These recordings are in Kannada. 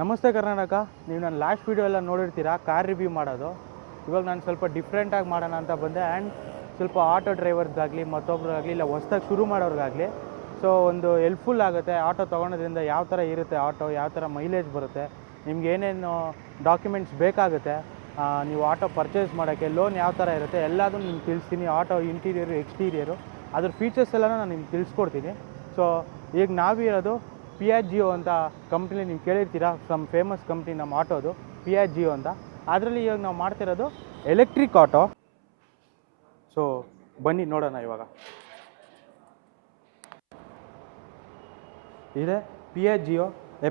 ನಮಸ್ತೆ ಕರ್ನಾಟಕ. ನೀವು ನನ್ನ ಲಾಸ್ಟ್ ವೀಡಿಯೋ ಎಲ್ಲ ನೋಡಿರ್ತೀರಾ, ಕಾರ್ ರಿವ್ಯೂ ಮಾಡೋದು. ಇವಾಗ ನಾನು ಸ್ವಲ್ಪ ಡಿಫ್ರೆಂಟಾಗಿ ಮಾಡೋಣ ಅಂತ ಬಂದೆ. ಆ್ಯಂಡ್ ಸ್ವಲ್ಪ ಆಟೋ ಡ್ರೈವರ್ಸ್ಗಾಗಲಿ ಮತ್ತೊಬ್ರಿಗಾಗಲಿ ಇಲ್ಲ ಹೊಸ್ದಾಗಿ ಶುರು ಮಾಡೋರಿಗಾಗಲಿ ಸೊ ಒಂದು ಹೆಲ್ಪ್ಫುಲ್ ಆಗುತ್ತೆ. ಆಟೋ ತೊಗೊಳೋದ್ರಿಂದ ಯಾವ ಥರ ಇರುತ್ತೆ ಆಟೋ, ಯಾವ ಥರ ಮೈಲೇಜ್ ಬರುತ್ತೆ, ನಿಮ್ಗೆ ಏನೇನು ಡಾಕ್ಯುಮೆಂಟ್ಸ್ ಬೇಕಾಗುತ್ತೆ, ನೀವು ಆಟೋ ಪರ್ಚೇಸ್ ಮಾಡೋಕ್ಕೆ ಲೋನ್ ಯಾವ ಥರ ಇರುತ್ತೆ ಎಲ್ಲದನ್ನು ನಿಮ್ಗೆ ತಿಳಿಸ್ತೀನಿ. ಆಟೋ ಇಂಟೀರಿಯರು ಎಕ್ಸ್ಟೀರಿಯರು ಅದ್ರ ಫೀಚರ್ಸ್ ಎಲ್ಲ ನಾನು ನಿಮ್ಗೆ ತಿಳಿಸ್ಕೊಡ್ತೀನಿ. ಸೊ ಈಗ ನಾವಿರೋದು ಪಿಯಾಜಿಯೋ ಅಂತ ಕಂಪ್ನಿ, ನೀವು ಕೇಳಿರ್ತೀರಾ, ಸಮ್ ಫೇಮಸ್ ಕಂಪ್ನಿ ನಮ್ಮ ಆಟೋದು ಪಿಯಾಜಿಯೋ ಅಂತ. ಅದರಲ್ಲಿ ಇವಾಗ ನಾವು ಮಾಡ್ತಿರೋದು ಎಲೆಕ್ಟ್ರಿಕ್ ಆಟೋ. ಸೊ ಬನ್ನಿ ನೋಡೋಣ. ಇವಾಗ ಇದೆ ಪಿಯಾಜಿಯೋ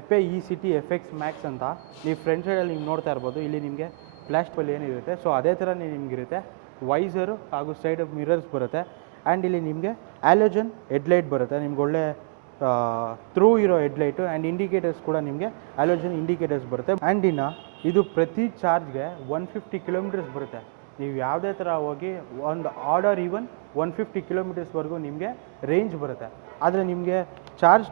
FAECT FX Max ಅಂತ. ನೀವು ಫ್ರಂಟ್ ಸೈಡಲ್ಲಿ ನೀವು ನೋಡ್ತಾ ಇರ್ಬೋದು. ಇಲ್ಲಿ ನಿಮಗೆ ಫ್ಲ್ಯಾಶ್ ಪಲ್ ಏನಿರುತ್ತೆ ಸೊ ಅದೇ ಥರನೇ ನಿಮಗಿರುತ್ತೆ. ವೈಸರು ಹಾಗೂ ಸೈಡ್ ಮಿರರ್ಸ್ ಬರುತ್ತೆ. ಆ್ಯಂಡ್ ಇಲ್ಲಿ ನಿಮಗೆ ಆ್ಯಲೋಜನ್ ಹೆಡ್ಲೈಟ್ ಬರುತ್ತೆ. ನಿಮ್ಗೆ ಒಳ್ಳೆ ಥ್ರೂ ಇರೋ ಹೆಡ್ಲೈಟು ಆ್ಯಂಡ್ ಇಂಡಿಕೇಟರ್ಸ್ ಕೂಡ ನಿಮಗೆ ಆ್ಯಲೋಜನ್ ಇಂಡಿಕೇಟರ್ಸ್ ಬರುತ್ತೆ. ಆ್ಯಂಡ್ ಇನ್ನು ಇದು ಪ್ರತಿ ಚಾರ್ಜ್ಗೆ 150 ಕಿಲೋಮೀಟರ್ಸ್ ಬರುತ್ತೆ. ನೀವು ಯಾವುದೇ ಥರ ಹೋಗಿ ಒಂದು ಆರ್ಡರ್ ಈವನ್ 150 ಕಿಲೋಮೀಟರ್ಸ್ವರೆಗೂ ನಿಮಗೆ ರೇಂಜ್ ಬರುತ್ತೆ. ಆದರೆ ನಿಮಗೆ ಚಾರ್ಜ್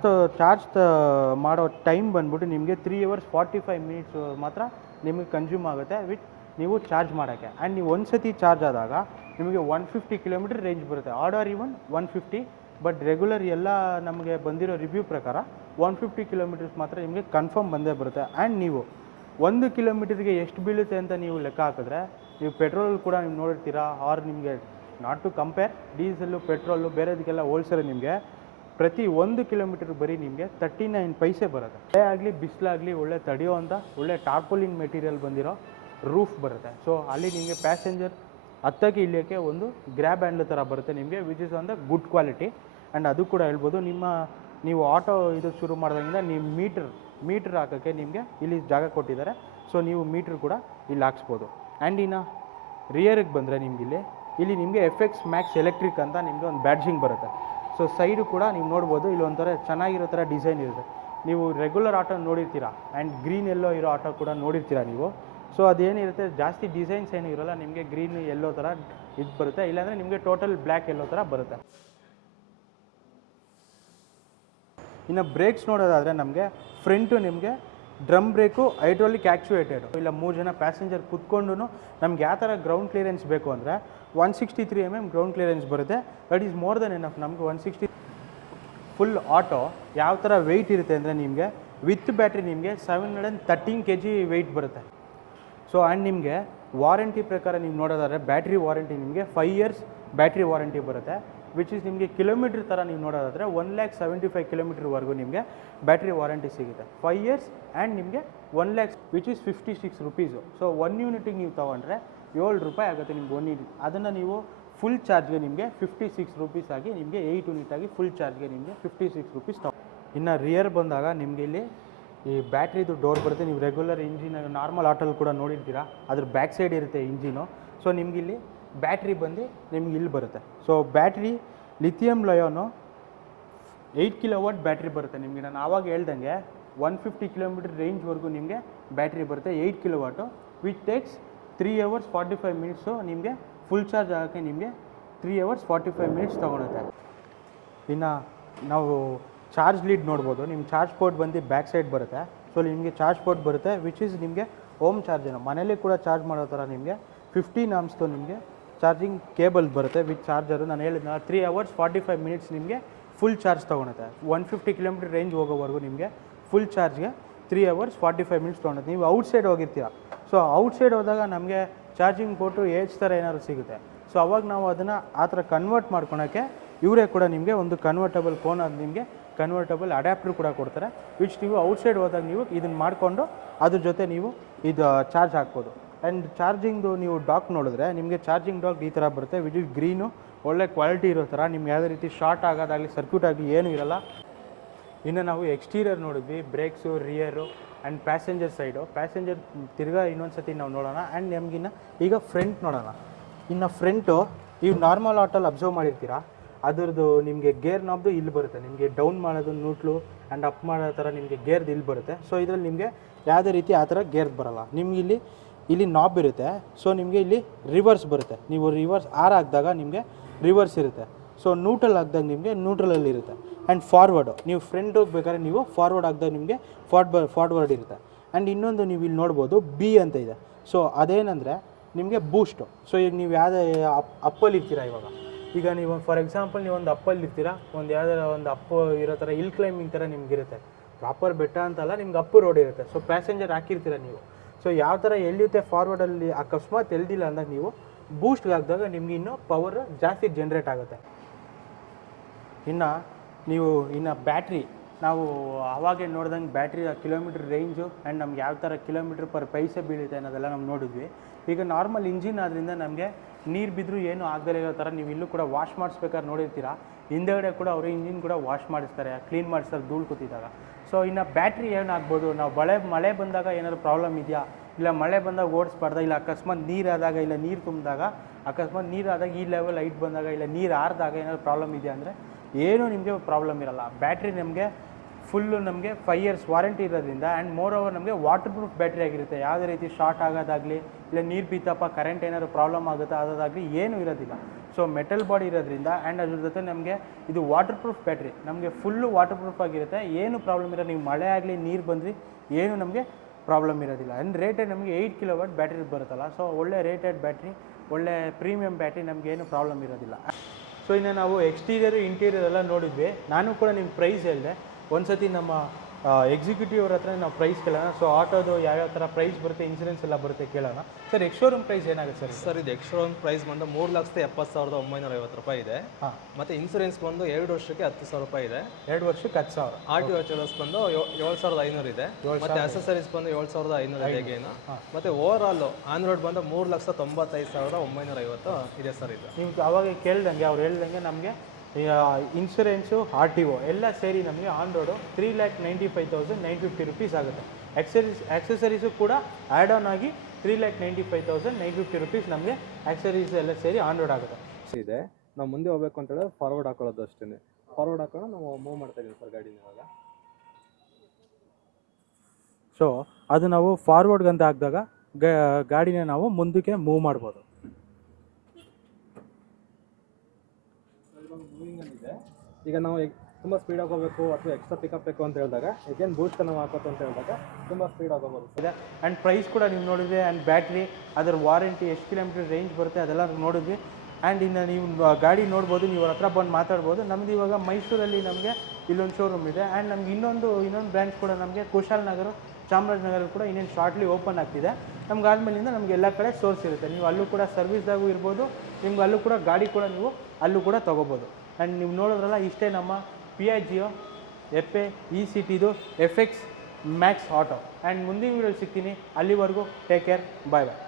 ಮಾಡೋ ಟೈಮ್ ಬಂದ್ಬಿಟ್ಟು ನಿಮಗೆ 3 hours 45 minutes ಮಾತ್ರ ನಿಮಗೆ ಕನ್ಸ್ಯೂಮ್ ಆಗುತ್ತೆ ವಿತ್ ನೀವು ಚಾರ್ಜ್ ಮಾಡೋಕ್ಕೆ. ಆ್ಯಂಡ್ ನೀವು ಒಂದು ಸತಿ ಚಾರ್ಜ್ ಆದಾಗ ನಿಮಗೆ 150 ಕಿಲೋಮೀಟರ್ ರೇಂಜ್ ಬರುತ್ತೆ. ಆರ್ಡರ್ ಈವನ್ 150, ಬಟ್ ರೆಗ್ಯುಲರ್ ಎಲ್ಲ ನಮಗೆ ಬಂದಿರೋ ರಿವ್ಯೂ ಪ್ರಕಾರ 150 ಕಿಲೋಮೀಟರ್ಸ್ ಮಾತ್ರ ನಿಮಗೆ ಕನ್ಫರ್ಮ್ ಬಂದೇ ಬರುತ್ತೆ. ಆ್ಯಂಡ್ ನೀವು 1 ಕಿಲೋಮೀಟರ್ಗೆ ಎಷ್ಟು ಬೀಳುತ್ತೆ ಅಂತ ನೀವು ಲೆಕ್ಕ ಹಾಕಿದ್ರೆ, ನೀವು ಪೆಟ್ರೋಲ್ ಕೂಡ ನೀವು ನೋಡಿರ್ತೀರಾ, ಆರ್ ನಿಮಗೆ not to compare diesel petrol ಬೇರೆದಕ್ಕೆಲ್ಲ ಹೋಲ್ಸಿದ್ರೆ ನಿಮಗೆ ಪ್ರತಿ 1 ಕಿಲೋಮೀಟರ್ ಬರೀ ನಿಮಗೆ 39 ಪೈಸೆ ಬರುತ್ತೆ. ಮಳೆ ಆಗಲಿ ಬಿಸಿಲಾಗಲಿ ಒಳ್ಳೆ ತಡೆಯುವಂಥ ಒಳ್ಳೆ ಟಾರ್ಪೋಲಿನ್ ಮೆಟೀರಿಯಲ್ ಬಂದಿರೋ ರೂಫ್ ಬರುತ್ತೆ. ಸೊ ಅಲ್ಲಿ ನಿಮಗೆ ಪ್ಯಾಸೆಂಜರ್ ಹತ್ತಕ್ಕೆ ಇಳಿಯೋಕ್ಕೆ ಒಂದು ಗ್ರ್ಯಾಬ್ ಹ್ಯಾಂಡ್ಲ್ ಥರ ಬರುತ್ತೆ ನಿಮಗೆ, which is on the good quality. And ಅದು ಕೂಡ ಹೇಳ್ಬೋದು, ನೀವು ಆಟೋ ಇದು ಶುರು ಮಾಡಿದಾಗಿಂದ ನೀವು ಮೀಟ್ರ್ ಹಾಕೋಕ್ಕೆ ನಿಮಗೆ ಇಲ್ಲಿ ಜಾಗ ಕೊಟ್ಟಿದ್ದಾರೆ. ಸೊ ನೀವು ಮೀಟ್ರ್ ಕೂಡ ಇಲ್ಲಿ ಹಾಕ್ಸ್ಬೋದು. ಆ್ಯಂಡ್ ಇನ್ನು ರಿಯರಿಗೆ ಬಂದರೆ ಇಲ್ಲಿ ನಿಮಗೆ FX Max ಎಲೆಕ್ಟ್ರಿಕ್ ಅಂತ ನಿಮಗೆ ಒಂದು ಬ್ಯಾಡ್ಜಿಂಗ್ ಬರುತ್ತೆ. ಸೊ ಸೈಡು ಕೂಡ ನೀವು ನೋಡ್ಬೋದು, ಇಲ್ಲಿ ಒಂಥರ ಚೆನ್ನಾಗಿರೋ ಥರ ಡಿಸೈನ್ ಇರುತ್ತೆ. ನೀವು ರೆಗ್ಯುಲರ್ ಆಟೋ ನೋಡಿರ್ತೀರಾ ಆ್ಯಂಡ್ ಗ್ರೀನ್ ಎಲ್ಲೋ ಇರೋ ಆಟೋ ಕೂಡ ನೋಡಿರ್ತೀರಾ ನೀವು. ಸೊ ಅದೇನಿರುತ್ತೆ, ಜಾಸ್ತಿ ಡಿಸೈನ್ಸ್ ಏನೂ ಇರೋಲ್ಲ, ನಿಮಗೆ ಗ್ರೀನ್ ಎಲ್ಲೋ ಥರ ಇದು ಬರುತ್ತೆ. ಇಲ್ಲಾಂದರೆ ನಿಮಗೆ ಟೋಟಲ್ ಬ್ಲ್ಯಾಕ್ ಎಲ್ಲೋ ಥರ ಬರುತ್ತೆ. ಇನ್ನು ಬ್ರೇಕ್ಸ್ ನೋಡೋದಾದರೆ ನಮಗೆ ಫ್ರಂಟು ನಿಮಗೆ ಡ್ರಮ್ ಬ್ರೇಕು ಹೈಡ್ರಾಲಿಕ್ ಆ್ಯಕ್ಚುಯೇಟೆಡು. ಇಲ್ಲ 3 ಜನ ಪ್ಯಾಸೆಂಜರ್ ಕೂತ್ಕೊಂಡು ನಮ್ಗೆ ಯಾವ ಥರ ಗ್ರೌಂಡ್ ಕ್ಲಿಯರೆನ್ಸ್ ಬೇಕು ಅಂದರೆ 163 mm ಗ್ರೌಂಡ್ ಕ್ಲಿಯರೆನ್ಸ್ ಬರುತ್ತೆ. That is more than enough. ನಮಗೆ 160 ಫುಲ್ ಆಟೋ ಯಾವ ಥರ ವೆಯ್ಟ್ ಇರುತ್ತೆ ಅಂದರೆ ನಿಮಗೆ ವಿತ್ ಬ್ಯಾಟ್ರಿ ನಿಮಗೆ 713 kg ವೆಯ್ಟ್ ಬರುತ್ತೆ. ಸೊ ಆ್ಯಂಡ್ ನಿಮಗೆ ವಾರಂಟಿ ಪ್ರಕಾರ ನೀವು ನೋಡೋದಾದ್ರೆ ಬ್ಯಾಟ್ರಿ ವಾರಂಟಿ ನಿಮಗೆ 5 years ಬ್ಯಾಟ್ರಿ ವಾರಂಟಿ ಬರುತ್ತೆ. ವಿಚ್ ಇಸ್ ನಿಮಗೆ ಕಿಲೋಮೀಟ್ರ್ ಥರ ನೀವು ನೋಡೋದಾದರೆ 1,75,000 ಕಿಲೋಮೀಟ್ರ್ವರೆಗೂ ನಿಮಗೆ ಬ್ಯಾಟ್ರಿ ವಾರಂಟಿ ಸಿಗುತ್ತೆ. 5 years ಆ್ಯಂಡ್ ನಿಮಗೆ 1 lakh which is 56 rupees. So 1 ಯೂನಿಟಿಗೆ ನೀವು ತೊಗೊಂಡ್ರೆ 7 ರೂಪಾಯಿ ಆಗುತ್ತೆ ನಿಮ್ಗೆ 1 ಯೂನಿಟ್. ಅದನ್ನು ನೀವು ಫುಲ್ ಚಾರ್ಜ್ಗೆ ನಿಮಗೆ 56 rupees ಆಗಿ ನಿಮಗೆ 8 ಯೂನಿಟ್ ಆಗಿ ಫುಲ್ ಚಾರ್ಜ್ಗೆ ನಿಮಗೆ 56 rupees ಇನ್ನು ರಿಯರ್ ಬಂದಾಗ ನಿಮಗೆ ಇಲ್ಲಿ ಈ ಬ್ಯಾಟ್ರಿದು ಡೋರ್ ಬರುತ್ತೆ. ನೀವು ರೆಗ್ಯುಲರ್ ಇಂಜಿನ್ ನಾರ್ಮಲ್ ಆಟೋಲ್ಲಿ ಕೂಡ ನೋಡಿರ್ತೀರಾ, ಅದ್ರ ಬ್ಯಾಕ್ ಸೈಡ್ ಇರುತ್ತೆ ಇಂಜಿನು. ಸೊ ನಿಮಗಿಲ್ಲಿ ಬ್ಯಾಟ್ರಿ ಬಂದು ನಿಮ್ಗೆ ಇಲ್ಲಿ ಬರುತ್ತೆ. So battery lithium ion 8 kW battery ಬರುತ್ತೆ ನಿಮಗೆ. ನಾನು ಆವಾಗ ಹೇಳ್ದಂಗೆ 150 ಕಿಲೋಮೀಟರ್ ರೇಂಜ್ವರೆಗೂ ನಿಮಗೆ ಬ್ಯಾಟ್ರಿ ಬರುತ್ತೆ 8 kW, which takes 3 hours 45 minutes. ನಿಮಗೆ ಫುಲ್ ಚಾರ್ಜ್ ಆಗೋಕ್ಕೆ ನಿಮಗೆ 3 hours 45 minutes ತೊಗೊಳುತ್ತೆ. ಇನ್ನು ನಾವು ಚಾರ್ಜ್ ಲೀಡ್ ನೋಡ್ಬೋದು. ನಿಮ್ಮ ಚಾರ್ಜ್ ಪೋರ್ಟ್ ಬಂದು ಬ್ಯಾಕ್ ಸೈಡ್ ಬರುತ್ತೆ. ಸೊ ನಿಮಗೆ ಚಾರ್ಜ್ ಪೋರ್ಟ್ ಬರುತ್ತೆ ವಿಚ್ ಇಸ್ ನಿಮಗೆ ಹೋಮ್ ಚಾರ್ಜನ್ನು ಮನೇಲಿ ಕೂಡ ಚಾರ್ಜ್ ಮಾಡೋ ಥರ ನಿಮಗೆ 15 amps ನಿಮಗೆ ಚಾರ್ಜಿಂಗ್ ಕೇಬಲ್ ಬರುತ್ತೆ ವಿತ್ ಚಾರ್ಜರು. ನಾನು ಹೇಳಿದ್ನ 3 hours 45 minutes ನಿಮಗೆ ಫುಲ್ ಚಾರ್ಜ್ ತೊಗೊಳುತ್ತೆ. 150 ಕಿಲೋಮೀಟರ್ ರೇಂಜ್ ಹೋಗೋವರೆಗೂ ನಿಮಗೆ ಫುಲ್ ಚಾರ್ಜ್ಗೆ 3 hours 45 minutes ತೊಗೊಳುತ್ತೆ. ನೀವು ಔಟ್ಸೈಡ್ ಹೋಗಿರ್ತೀರ. ಸೊ ಔಟ್ಸೈಡ್ ಹೋದಾಗ ನಮಗೆ ಚಾರ್ಜಿಂಗ್ ಪೋರ್ಟು ಏಜ್ ಥರ ಏನಾದ್ರು ಸಿಗುತ್ತೆ. ಸೊ ಅವಾಗ ನಾವು ಅದನ್ನು ಆ ಥರ ಕನ್ವರ್ಟ್ ಮಾಡ್ಕೊಳೋಕ್ಕೆ ಇವರೇ ಕೂಡ ನಿಮಗೆ ಒಂದು ಕನ್ವರ್ಟಬಲ್ ಫೋನ್, ಅದು ನಿಮಗೆ ಕನ್ವರ್ಟಬಲ್ ಅಡ್ಯಾಪ್ಟರ್ ಕೂಡ ಕೊಡ್ತಾರೆ. ವಿಚ್ ನೀವು ಔಟ್ಸೈಡ್ ಹೋದಾಗ ನೀವು ಇದನ್ನು ಮಾಡಿಕೊಂಡು ಅದ್ರ ಜೊತೆ ನೀವು ಇದು ಚಾರ್ಜ್ ಹಾಕ್ಬೋದು. ಆ್ಯಂಡ್ ಚಾರ್ಜಿಂಗ್ದು ನೀವು ಡಾಕ್ ನೋಡಿದ್ರೆ ನಿಮಗೆ ಚಾರ್ಜಿಂಗ್ ಡಾಕ್ ಈ ಥರ ಬರುತ್ತೆ ವಿಚ್ ಇಸ್ ಗ್ರೀನು, ಒಳ್ಳೆ ಕ್ವಾಲಿಟಿ ಇರೋ ಥರ. ನಿಮ್ಗೆ ಯಾವುದೇ ರೀತಿ ಶಾರ್ಟ್ ಆಗೋದಾಗಲಿ ಸರ್ಕ್ಯೂಟ್ ಆಗಲಿ ಏನೂ ಇರೋಲ್ಲ. ಇನ್ನು ನಾವು ಎಕ್ಸ್ಟೀರಿಯರ್ ನೋಡಿದ್ವಿ, brakes, rear and passenger side. Passenger ತಿರ್ಗಾ ಇನ್ನೊಂದು ಸತಿ ನಾವು ನೋಡೋಣ. ಆ್ಯಂಡ್ ನಮಗಿನ್ನ ಈಗ ಫ್ರಂಟ್ ನೋಡೋಣ. ಇನ್ನು ಫ್ರಂಟು ನೀವು ನಾರ್ಮಲ್ ಆಟೋಲ್ಲಿ ಅಬ್ಸರ್ವ್ ಮಾಡಿರ್ತೀರಾ, ಅದರದ್ದು ನಿಮಗೆ ಗೇರ್ ನಾಬ್ದು ಇಲ್ಲಿ ಬರುತ್ತೆ. ನಿಮಗೆ ಡೌನ್ ಮಾಡೋದು ನ್ಯೂಟ್ಲು ಆ್ಯಂಡ್ ಅಪ್ ಮಾಡೋ ಥರ ನಿಮಗೆ ಗೇರ್ದು ಇಲ್ಲಿ ಬರುತ್ತೆ. ಸೊ ಇದರಲ್ಲಿ ನಿಮಗೆ ಯಾವುದೇ ರೀತಿ ಆ ಥರ ಗೇರ್ ಬರೋಲ್ಲ. ನಿಮ್ಗೆ ಇಲ್ಲಿ ನಾಬ್ ಇರುತ್ತೆ. ಸೊ ನಿಮಗೆ ಇಲ್ಲಿ ರಿವರ್ಸ್ ಬರುತ್ತೆ. ನೀವು ರಿವರ್ಸ್ ಆರ್ ಹಾಕಿದಾಗ ನಿಮಗೆ ರಿವರ್ಸ್ ಇರುತ್ತೆ. ಸೊ ನ್ಯೂಟ್ರಲ್ ಹಾಕಿದಾಗ ನಿಮಗೆ ನ್ಯೂಟ್ರಲಲ್ಲಿ ಇರುತ್ತೆ. ಆ್ಯಂಡ್ ಫಾರ್ವರ್ಡು ನೀವು ಫ್ರಂಟ್ ಹೋಗ್ಬೇಕಾದ್ರೆ ನೀವು ಫಾರ್ವರ್ಡ್ ಹಾಕಿದಾಗ ನಿಮಗೆ ಫಾರ್ವರ್ಡ್ ಇರುತ್ತೆ. ಆ್ಯಂಡ್ ಇನ್ನೊಂದು ನೀವು ಇಲ್ಲಿ ನೋಡ್ಬೋದು ಬಿ ಅಂತ ಇದೆ. ಸೊ ಅದೇನೆಂದರೆ ನಿಮಗೆ ಬೂಸ್ಟು. ಸೊ ಈಗ ನೀವು ಯಾವುದೇ ಅಪ್ಪಲ್ಲಿ ಇರ್ತೀರಾ ಇವಾಗ, ಈಗ ನೀವು ಫಾರ್ ಎಕ್ಸಾಂಪಲ್ ನೀವು ಒಂದು ಅಪ್ಪಲ್ಲಿ ಇರ್ತೀರಾ, ಒಂದು ಯಾವುದಾರ ಒಂದು ಅಪ್ಪು ಇರೋ ಥರ ಹಿಲ್ ಕ್ಲೈಂಬಿಂಗ್ ಥರ ನಿಮಗಿರುತ್ತೆ, ಪ್ರಾಪರ್ ಬೆಟ್ಟ ಅಂತಲ್ಲ, ನಿಮ್ಗೆ ಅಪ್ಪು ರೋಡ್ ಇರುತ್ತೆ. ಸೊ ಪ್ಯಾಸೆಂಜರ್ ಹಾಕಿರ್ತೀರ ನೀವು. ಸೊ ಯಾವ ಥರ ಎಳೆಯುತ್ತೆ ಫಾರ್ವರ್ಡಲ್ಲಿ ಅಕಸ್ಮಾತ್ ಎಳ್ದಿಲ್ಲ ಅಂದಾಗ ನೀವು ಬೂಸ್ಟ್ಗೆ ಹಾಕಿದಾಗ ನಿಮ್ಗೆ ಇನ್ನೂ ಪವರ್ ಜಾಸ್ತಿ ಜನ್ರೇಟ್ ಆಗುತ್ತೆ. ಇನ್ನು ಬ್ಯಾಟ್ರಿ ನಾವು ಆವಾಗೇ ನೋಡ್ದಂಗೆ ಬ್ಯಾಟ್ರಿ ಕಿಲೋಮೀಟ್ರ್ ರೇಂಜು ಆ್ಯಂಡ್ ನಮ್ಗೆ ಯಾವ ಥರ ಕಿಲೋಮೀಟ್ರ್ ಪರ್ ಪೈಸೆ ಬೀಳುತ್ತೆ ಅನ್ನೋದೆಲ್ಲ ನಾವು ನೋಡಿದ್ವಿ. ಈಗ ನಾರ್ಮಲ್ ಇಂಜಿನ್ ಆದ್ದರಿಂದ ನಮಗೆ ನೀರು ಬಿದ್ದರೂ ಏನೂ ಆಗದೇ ಇರೋ ಥರ ನೀವು ಇಲ್ಲೂ ಕೂಡ ವಾಶ್ ಮಾಡಿಸ್ಬೇಕಾದ್ರೆ ನೋಡಿರ್ತೀರ, ಹಿಂದೆಗಡೆ ಕೂಡ ಅವರು ಇಂಜಿನ್ ಕೂಡ ವಾಶ್ ಮಾಡಿಸ್ತಾರೆ, ಕ್ಲೀನ್ ಮಾಡಿಸ್ತಾರೆ ಧೂಳು ಕೂತಿದ್ದಾಗ. ಸೊ ಇನ್ನು ಬ್ಯಾಟ್ರಿ ಏನಾಗ್ಬೋದು, ನಾವು ಮಳೆ ಬಂದಾಗ ಏನಾದರೂ ಪ್ರಾಬ್ಲಮ್ ಇದೆಯಾ, ಇಲ್ಲ ಮಳೆ ಬಂದಾಗ ಓಡಿಸ್ಬಾರ್ದ, ಇಲ್ಲ ಅಕಸ್ಮಾತ್ ನೀರಾದಾಗ, ಇಲ್ಲ ನೀರು ತುಂಬಿದಾಗ, ಅಕಸ್ಮಾತ್ ನೀರಾದಾಗ ಈ ಲೆವೆಲ್ ಹೈಟ್ ಬಂದಾಗ, ಇಲ್ಲ ನೀರು ಆರಿದಾಗ ಏನಾದರೂ ಪ್ರಾಬ್ಲಮ್ ಇದೆಯಾ ಅಂದರೆ ಏನೂ ನಿಮಗೆ ಪ್ರಾಬ್ಲಮ್ ಇರೋಲ್ಲ. ಬ್ಯಾಟ್ರಿ ನಮಗೆ ಫುಲ್ಲು ನಮಗೆ 5 years ವಾರಂಟಿ ಇರೋದ್ರಿಂದ ಆ್ಯಂಡ್ ಮೋರ್ ಓವರ್ ನಮಗೆ ವಾಟರ್ ಪ್ರೂಫ್ ಬ್ಯಾಟ್ರಿ ಆಗಿರುತ್ತೆ. ಯಾವುದೇ ರೀತಿ ಶಾರ್ಟ್ ಆಗೋದಾಗಲಿ, ಇಲ್ಲ ನೀರು ಬಿತ್ತಪ್ಪ ಕರೆಂಟ್ ಏನಾದರೂ ಪ್ರಾಬ್ಲಮ್ ಆಗುತ್ತಾ ಅದಾಗಲಿ ಏನೂ ಇರೋದಿಲ್ಲ. ಸೊ ಮೆಟಲ್ ಬಾಡಿ ಇರೋದ್ರಿಂದ ಆ್ಯಂಡ್ ಅದ್ರ ಜೊತೆ ನಮಗೆ ಇದು ವಾಟರ್ ಪ್ರೂಫ್ ಬ್ಯಾಟ್ರಿ, ನಮಗೆ ಫುಲ್ಲು ವಾಟರ್ ಪ್ರೂಫ್ ಆಗಿರುತ್ತೆ, ಏನು ಪ್ರಾಬ್ಲಮ್ ಇರೋ, ನೀವು ಮಳೆ ಆಗಲಿ ನೀರು ಬಂದ್ರಿ ಏನು ನಮಗೆ ಪ್ರಾಬ್ಲಮ್ ಇರೋದಿಲ್ಲ. ಆ್ಯಂಡ್ ರೇಟೆಡ್ ನಮಗೆ 8 kW ಬ್ಯಾಟ್ರಿ ಬರುತ್ತಲ್ಲ, ಸೊ ಒಳ್ಳೆ ರೇಟೆಡ್ ಬ್ಯಾಟ್ರಿ, ಒಳ್ಳೆ ಪ್ರೀಮಿಯಂ ಬ್ಯಾಟ್ರಿ, ನಮಗೇನು ಪ್ರಾಬ್ಲಮ್ ಇರೋದಿಲ್ಲ. ಸೊ ಇನ್ನು ನಾವು ಎಕ್ಸ್ಟೀರಿಯರು ಇಂಟೀರಿಯರ್ ಎಲ್ಲ ನೋಡಿದ್ವಿ. ನಾನು ಕೂಡ ನಿಮ್ಗೆ ಪ್ರೈಸ್ ಹೇಳಿದೆ. ಒಂದು ಸತಿ ನಮ್ಮ ಎಕ್ಸಿಕ್ಯೂಟಿವ್ ಅವ್ರ ಹತ್ರ ನಾವು ಪ್ರೈಸ್ ಕೇಳೋಣ. ಸೊ ಆಟೋದು ಯಾವ್ಯಾವ ಥರ ಪ್ರೈಸ್ ಬರುತ್ತೆ, ಇನ್ಸೂರೆನ್ಸ್ ಎಲ್ಲ ಬರುತ್ತೆ ಕೇಳೋಣ. ಸರ್ ಎಕ್ಸ್-ಶೋರೂಮ್ ಪ್ರೈಸ್ ಏನಾಗುತ್ತೆ ಸರ್? ಇದು ಎಕ್ಸ್-ಶೋರೂಮ್ ಪ್ರೈಸ್ ಬಂದು 3,70,950 ಇದೆ. ಹಾಂ, ಮತ್ತು ಇನ್ಸೂರೆನ್ಸ್ ಬಂದು 2 ವರ್ಷಕ್ಕೆ 10,000 ರೂಪಾಯಿ ಇದೆ. 2 ವರ್ಷಕ್ಕೆ 10,000. RTO ಚಾರ್ಜಸ್ ಬಂದು 7,500 ಇದೆ. ಮತ್ತು ಅಸೆಸರೀಸ್ ಬಂದು 7,500 ಇದೆ ಗೇನು. ಮತ್ತು ಓವರ್ ಆಲ್ ಆನ್ ರೋಡ್ ಬಂದು 3,95,950 ಇದೆ ಸರ್. ಇದು ನೀವು ಅವಾಗ ಕೇಳ್ದಂಗೆ ಅವ್ರು ಹೇಳ್ದಂಗೆ ನಮಗೆ ಇನ್ಶೂರೆನ್ಸು RTO ಎಲ್ಲ ಸೇರಿ ನಮಗೆ ಆನ್ ರೋಡು 3,95,950 ರೂಪೀಸ್ ಆಗುತ್ತೆ. ಆಕ್ಸೆಸರೀಸು ಕೂಡ ಆ್ಯಡ್ ಆನ್ ಆಗಿ 3,95,950 ರೂಪೀಸ್ ನಮಗೆ ಆಕ್ಸೆಸರೀಸ್ ಎಲ್ಲ ಸೇರಿ ಆನ್ ರೋಡ್ ಆಗುತ್ತೆ. ಇದೆ. ನಾವು ಮುಂದೆ ಹೋಗ್ಬೇಕು ಅಂತ ಹೇಳಿದ್ರೆ ಫಾರ್ವರ್ಡ್ ಹಾಕೊಳ್ಳೋದು ಅಷ್ಟೇ. ಫಾರ್ವರ್ಡ್ ಹಾಕೊಂಡು ನಾವು ಮೂವ್ ಮಾಡ್ತಾ ಇದ್ದೀವಿ ಸರ್ ಗಾಡಿನ ಇವಾಗ. ಸೊ ಅದು ನಾವು ಫಾರ್ವರ್ಡ್ಗೆ ಅಂತ ಹಾಕಿದಾಗ ಗಾಡಿನ ನಾವು ಮುಂದಕ್ಕೆ ಮೂವ್ ಮಾಡ್ಬೋದು. ಈಗ ನಾವು ತುಂಬ ಸ್ಪೀಡಾಗಿ ಹೋಗಬೇಕು ಅಥವಾ ಎಕ್ಸ್ಟ್ರಾ ಪಿಕಪ್ ಬೇಕು ಅಂತ ಹೇಳಿದಾಗ, ಈಗೇನು ಬೂಸ್ಟ್ ನಾವು ಹಾಕೋದು ಅಂತ ಹೇಳಿದಾಗ ತುಂಬ ಸ್ಪೀಡಾಗಿ ಹೋಗ್ಬೋದು ಇದೆ. ಆ್ಯಂಡ್ ಪ್ರೈಸ್ ಕೂಡ ನೀವು ನೋಡಿದ್ವಿ, ಆ್ಯಂಡ್ ಬ್ಯಾಟ್ರಿ, ಅದರ ವಾರಂಟಿ, ಎಷ್ಟು ಕಿಲೋಮೀಟರ್ ರೇಂಜ್ ಬರುತ್ತೆ ಅದೆಲ್ಲ ನೋಡಿದ್ವಿ. ಆ್ಯಂಡ್ ಇನ್ನು ನೀವು ಗಾಡಿ ನೋಡ್ಬೋದು, ನೀವು ಅವ್ರ ಹತ್ರ ಬಂದು ಮಾತಾಡ್ಬೋದು. ನಮ್ದು ಇವಾಗ ಮೈಸೂರಲ್ಲಿ ನಮಗೆ ಇಲ್ಲೊಂದು ಶೋರೂಮ್ ಇದೆ. ಆ್ಯಂಡ್ ನಮ್ಗೆ ಇನ್ನೊಂದು ಬ್ರ್ಯಾಂಚ್ ಕೂಡ ನಮಗೆ ಕುಶಾಲನಗರ, ಚಾಮರಾಜನಗರ ಕೂಡ ಇನ್ನೇನು ಶಾರ್ಟ್ಲಿ ಓಪನ್ ಆಗ್ತಿದೆ. ನಮ್ಗೆ ಆದಮೇಲಿಂದ ನಮಗೆ ಎಲ್ಲ ಕಡೆ ಸೋರ್ಸ್ ಇರುತ್ತೆ. ನೀವು ಅಲ್ಲೂ ಕೂಡ ಸರ್ವಿಸ್ದಾಗೂ ಇರ್ಬೋದು, ನಿಮ್ಗೆ ಅಲ್ಲೂ ಕೂಡ ಗಾಡಿ ಕೂಡ ನೀವು ಅಲ್ಲೂ ಕೂಡ ತೊಗೋಬೋದು. ಆ್ಯಂಡ್ ನೀವು ನೋಡಿದ್ರಲ್ಲ, ಇಷ್ಟೇ ನಮ್ಮ Piaggio FA ECTದು FX Max auto. And ಮುಂದಿನ ವೀಡಿಯೋಲಿ ಸಿಗ್ತೀನಿ. ಅಲ್ಲಿವರೆಗೂ ಟೇಕ್ ಕೇರ್, ಬಾಯ್ ಬಾಯ್.